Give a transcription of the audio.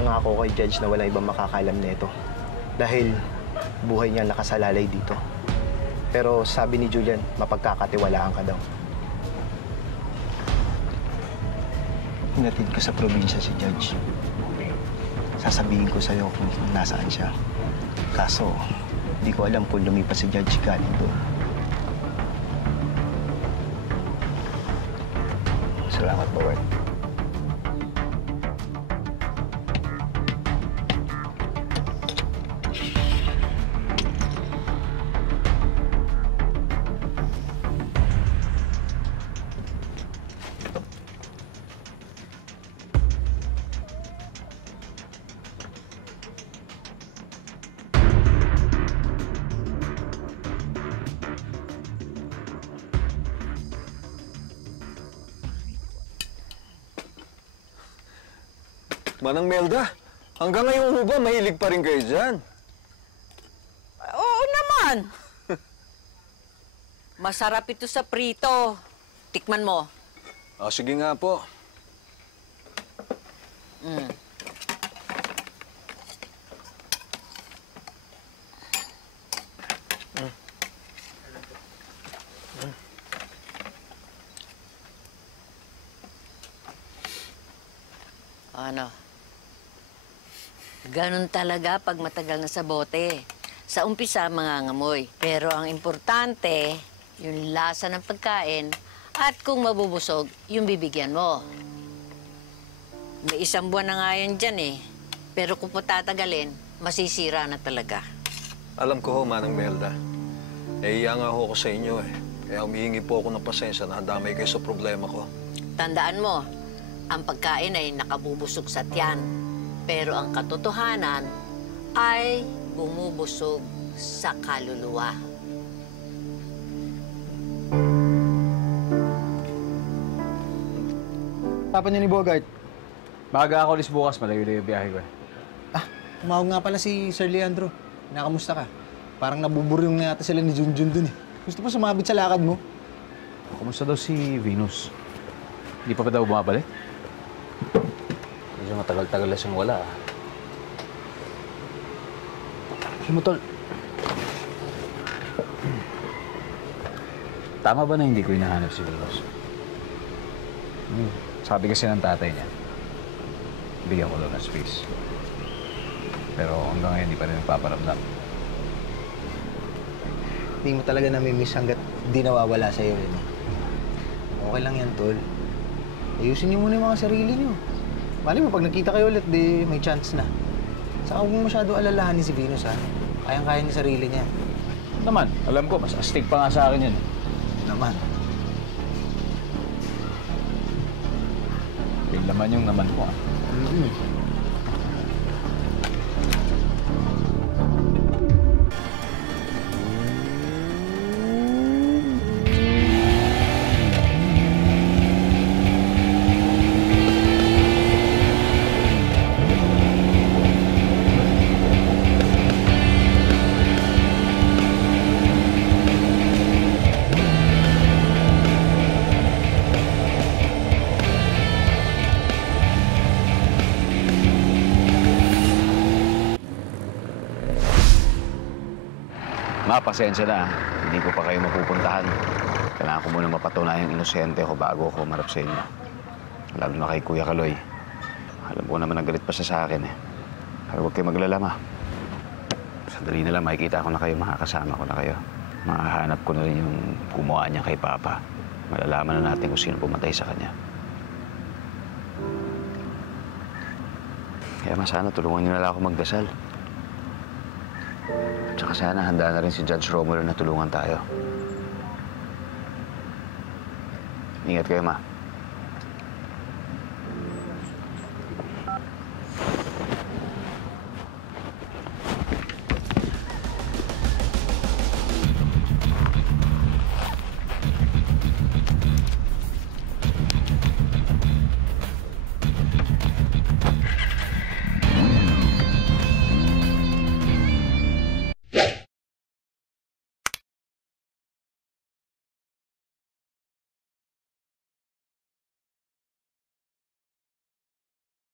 Nangako kay Judge na walang ibang makakalam nito. Dahil buhay niya nakasalalay dito. Pero sabi ni Julian, mapagkakatiwalaan ka daw. Hinatid ko sa probinsya si Judge. Sasabihin ko sa'yo kung nasaan siya. Kaso, hindi ko alam kung lumipas si Judge galing doon. Salamat, Bawal. Manang Melda, hanggang ngayon ba mahilig pa rin kayo dyan? Oo naman. Masarap ito sa prito. Tikman mo. Sige nga po. Ano? Ganun talaga pag matagal na sa bote. Sa umpisa, mangangamoy. Pero ang importante, yung lasa ng pagkain at kung mabubusog, yung bibigyan mo. May 1 buwan na nga yan dyan eh. Pero kung patatagalin, masisira na talaga. Alam ko ho, Manang Melda. Naiiya nga ho ko sa inyo eh. Kaya humihingi po ako ng pasensya na damay kayo sa problema ko. Tandaan mo, ang pagkain ay nakabubusog sa tiyan. Pero ang katotohanan ay bumubusog sa kaluluwa. Papa niyo ni Bogart. Baga ako ulis bukas, malayo-layo biyahe ko eh. Tumawag nga pala si Sir Leandro. Nakamusta ka? Parang nabuburyong na yata sila ni Junjun dun eh. Gusto pa sumabit sa lakad mo? Kumusta daw si Venus? Hindi pa ba daw bumabalik? Medyo matagal-tagal na siyang wala. Sumutol. Tama ba na hindi ko hinahanap si Venus? Sabi kasi ng tatay niya, bigyan ko daw ng space. Pero hanggang ngayon, hindi pa rin nagpaparamdam. Hindi mo talaga nami-miss hanggat di nawawala sa'yo eh. Okay lang yan, Tol. Ayusin niyo muna yung mga sarili niyo. Mali mo, pag nakita kayo ulit, di may chance na. Saka huwag mo masyado alalahanin si Venus, ha? Kayang-kaya niya sarili niya. Naman, alam ko, mas astig pa nga sa akin yun. Naman. Yung laman yung naman ko, pasensya na. Hindi ko pa kayo mapupuntahan. Kailangan ko muna mapatunayan yung inosente ko bago ako marap sa inyo. Lalo na kay Kuya Kaloy. Alam ko naman nagalit pa siya sa akin eh. Pero huwag kayo maglalama. Sandali na lang, makikita ko na kayo, makakasama ko na kayo. Makahanap ko na rin yung gumawa niya kay Papa. Malalaman na natin kung sino pumatay sa kanya. Kaya sana tulungan niyo na lang ako magdasal. Tsaka sana handa na rin si Judge Romulo na tulungan tayo. Ingat kayo, Ma.